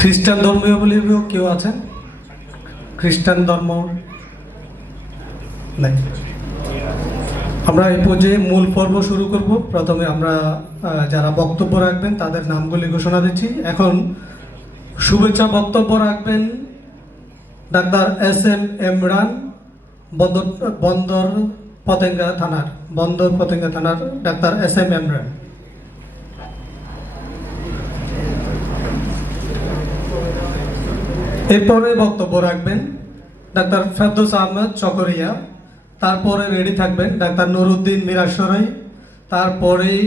খ্রিস্টান ধর্মীয় কেউ আছেন? খ্রিস্টান ধর্ম আমরা এই পর্যায়ে মূল পর্ব শুরু করব। প্রথমে আমরা যারা বক্তব্য রাখবেন তাদের নামগুলি ঘোষণা দিচ্ছি। এখন শুভেচ্ছা বক্তব্য রাখবেন ডাক্তার এস এম এমরান বন্দর পতেঙ্গা থানার, বন্দর পতেঙ্গা থানার ডাক্তার এস এম এমরান। এরপরে বক্তব্য রাখবেন ডাক্তার ফেরদৌস আহমদ চকরিয়া, তারপরে রেডি থাকবেন ডাক্তার নুরুদ্দিন মিরাসরাই তারপরেই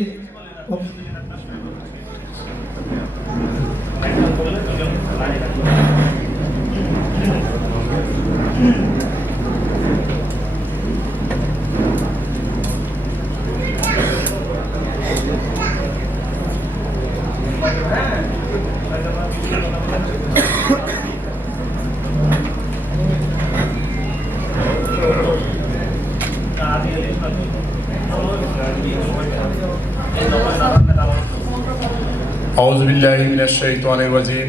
أعوذ بالله من الشيطان الرجيم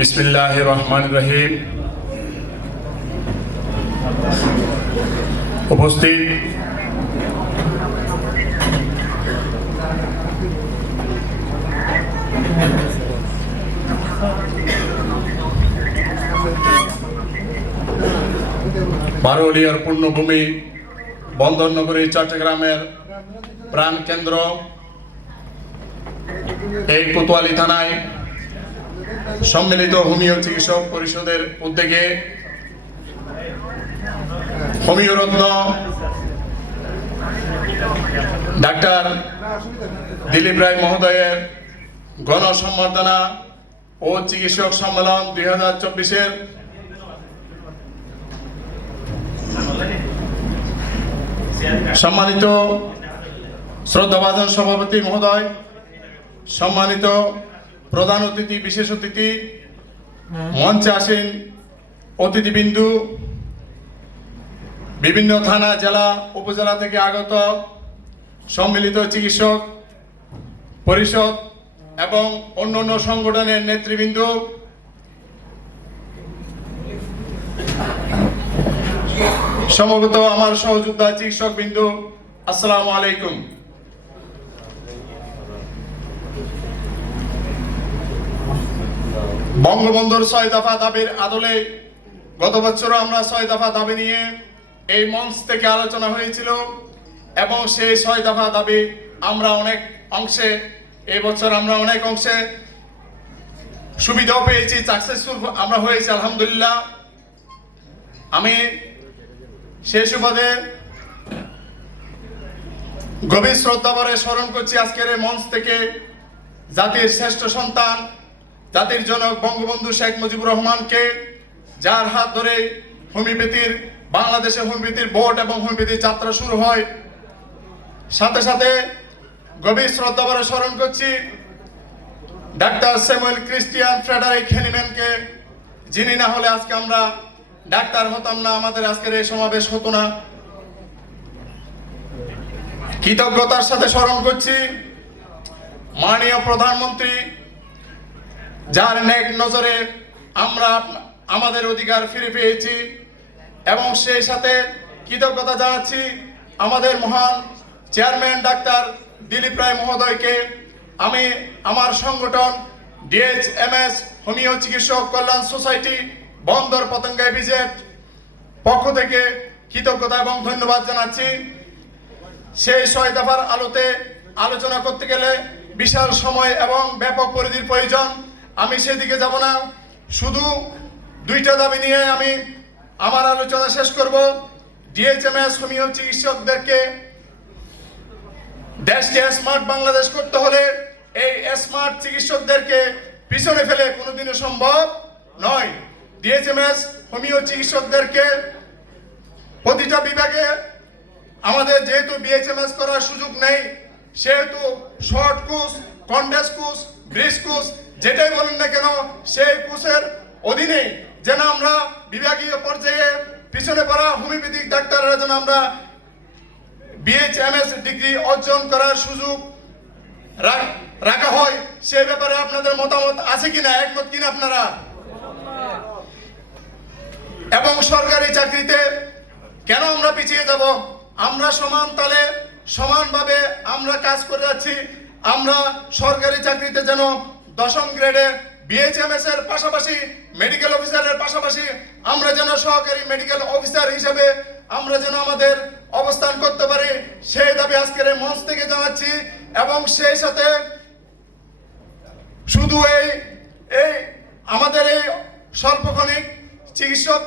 بسم الله الرحمن الرحيم উপস্থিত বারোলিয়ার পূর্ণভূমি বন্দরনগরী চট্টগ্রামের প্রাণ কেন্দ্র এই কোতোয়ালি থানায় সম্মিলিত হোমিও চিকিৎসক পরিষদের উদ্যোগে হোমিও রত্ন ডাক্তার দিলীপ রায় মহোদয়ের গণসম্বর্ধনা ও চিকিৎসক সম্মেলন দুই হাজার চব্বিশের সম্মানিত শ্রদ্ধাভাজন সভাপতি মহোদয়, সম্মানিত প্রধান অতিথি, বিশেষ অতিথি, মঞ্চে আসেন অতিথিবিন্দু, বিভিন্ন থানা, জেলা, উপজেলা থেকে আগত সম্মিলিত চিকিৎসক, পরিষদ এবং অন্যান্য সংগঠনের নেতৃবৃন্দ। সমবেত আমার সহযোদ্ধা চিকিৎসক বিন্দু আসসালামু আলাইকুম। বঙ্গবন্ধুর ছয় দফা দাবির আদলে গত বছর আমরা ছয় দফা দাবি নিয়ে এই মঞ্চ থেকে আলোচনা হয়েছিল এবং সেই ছয় দফা দাবি আমরা অনেক অংশে, এই বছর আমরা অনেক অংশে সুবিধাও পেয়েছি সাকসেসফুল আমরা হয়েছি, আলহামদুলিল্লাহ। আমি সেই সুবাদে গভীর শ্রদ্ধা ভরে স্মরণ করছি আজকের মঞ্চ থেকে জাতির শ্রেষ্ঠ সন্তান জাতির জনক বঙ্গবন্ধু শেখ মুজিবুর রহমানকে যার হাত ধরে হোমিওপ্যাথির, বাংলাদেশে হোমিওপ্যাথির বোর্ড এবং হোমিওপ্যাথির যাত্রা শুরু হয়। সাথে সাথে গভীর শ্রদ্ধা ভরে স্মরণ করছি ডাক্তার স্যামুয়েল ক্রিস্টিয়ান ফ্রেডারিক হেনিম্যানকে, যিনি না হলে আজকে আমরা ডাক্তার হতাম না, আমাদের আজকের এই সমাবেশ হতো না। কৃতজ্ঞতার সাথে স্মরণ করছি। মাননীয় প্রধানমন্ত্রী যার নেক নজরে আমরা আমাদের অধিকার ফিরে পেয়েছি এবং সেই সাথে কৃতজ্ঞতা জানাচ্ছি আমাদের মহান চেয়ারম্যান ডাক্তার দিলীপ রায় মহোদয়কে। আমি আমার সংগঠন ডিএইচএমএস হোমিও চিকিৎসক কল্যাণ সোসাইটি বন্দর পতঙ্গা ভিজেট পক্ষ থেকে কৃতজ্ঞতা এবং ধন্যবাদ জানাচ্ছি। সেই ছয় দফার আলোতে আলোচনা করতে গেলে বিশাল সময় এবং ব্যাপক পরিধির প্রয়োজন। আমি সেদিকে যাব না। শুধু দুইটা দাবি নিয়ে আমি আমার আলোচনা শেষ করব। ডিএইচএমএস হোমিও চিকিৎসকদেরকে দেশকে স্মার্ট বাংলাদেশ করতে হলে এই স্মার্ট চিকিৎসকদেরকে পিছনে ফেলে কোনোদিনও সম্ভব নয়। ডিএইচএমএস হোমিও চিকিৎসকদেরকে প্রতিটা বিভাগে আমাদের যেহেতু বিএইচএমএস করার সুযোগ নেই, সেহেতু short course condense course bridge course যেটাই বলেন না কেন, সেই কোর্সের অধীনে যেন আমরা বিভাগীয় পর্যায়ে পিছনে পড়া হোমিওপ্যাথিক ডাক্তাররা যেন আমরা বিএইচএমএস ডিগ্রি অর্জন করার সুযোগ রাখা হয় সে ব্যাপারে আপনাদের মতামত আছে কিনা, একমত কিনা আপনারা? এবং সরকারি চাকরিতে কেন আমরা পিছিয়ে যাব? আমরা সমান তালে সমানভাবে আমরা কাজ করে যাচ্ছি, আমরা সরকারি চাকরিতে যেন দশম গ্রেডে বিএইচএমএস এর পাশাপাশি মেডিকেল অফিসারের পাশাপাশি আমরা যেন সহকারী মেডিকেল অফিসার হিসেবে আমরা যেন আমাদের অবস্থান করতে পারি, সেই দাবি আজকের মঞ্চ থেকে জানাচ্ছি এবং সেই সাথে শুধু এই এই আমাদের এই স্বল্পক্ষণিক চিকিৎসক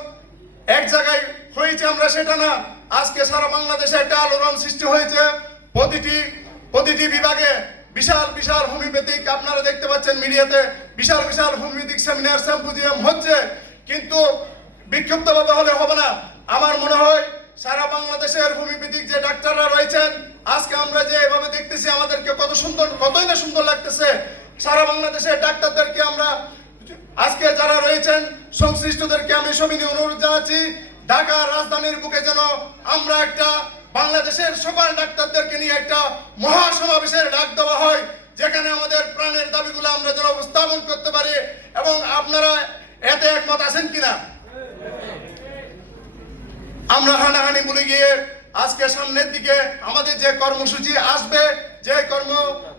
এক জায়গায় হয়েছে আমরা সেটা না, আজকে সারা বাংলাদেশে একটা আলোড়ন সৃষ্টি হয়েছে প্রতিটি প্রতিটি বিভাগে। বিশাল বিশাল হোমিওপ্যাথিক আপনারা দেখতে পাচ্ছেন মিডিয়াতে, বিশাল বিশাল হোমিওপ্যাথিক সেমিনার স্যাম্পোজিয়াম হচ্ছে। কিন্তু বিক্ষিপ্তভাবে হলে হবে না। আমার মনে হয় সারা বাংলাদেশের হোমিওপ্যাথিক যে ডাক্তাররা রয়েছেন, আজকে আমরা যে এভাবে দেখতেছি, আমাদেরকে কত সুন্দর, কতই না সুন্দর লাগতেছে। সারা বাংলাদেশের ডাক্তারদেরকে আমরা, আজকে যারা রয়েছেন, সংশ্লিষ্টদেরকে আমি সমিতি অনুরোধ জানাচ্ছি ঢাকা রাজধানীর বুকে যেন আমরা একটা বাংলাদেশের সকল ডাক্তারদেরকে নিয়ে একটা মহাসমাবেশের ডাক দেওয়া হয়, যেখানে আমাদের প্রাণের দাবিগুলো আমরা যেন উপস্থাপন করতে পারি, এবং আপনারা এতে একমত আছেন কিনা? আমরা হানাহানি বলে গিয়ে আজকে সামনের দিকে আমাদের যে কর্মসূচি আসবে, যে কর্ম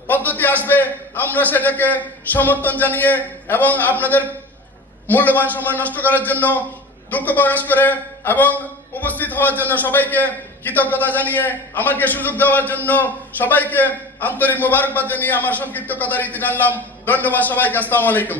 পদ্ধতি আসবে, আমরা সেটাকে সমর্থন জানিয়ে এবং আপনাদের মূল্যবান সময় নষ্ট করার জন্য দুঃখ প্রকাশ করে এবং উপস্থিত হওয়ার জন্য সবাইকে কৃতজ্ঞতা জানিয়ে, আমাকে সুযোগ দেওয়ার জন্য সবাইকে আন্তরিক মোবারকবাদ জানিয়ে আমার সংক্ষিপ্ত কথা রীতি জানলাম ধন্যবাদ সবাইকে, আসসালামু আলাইকুম।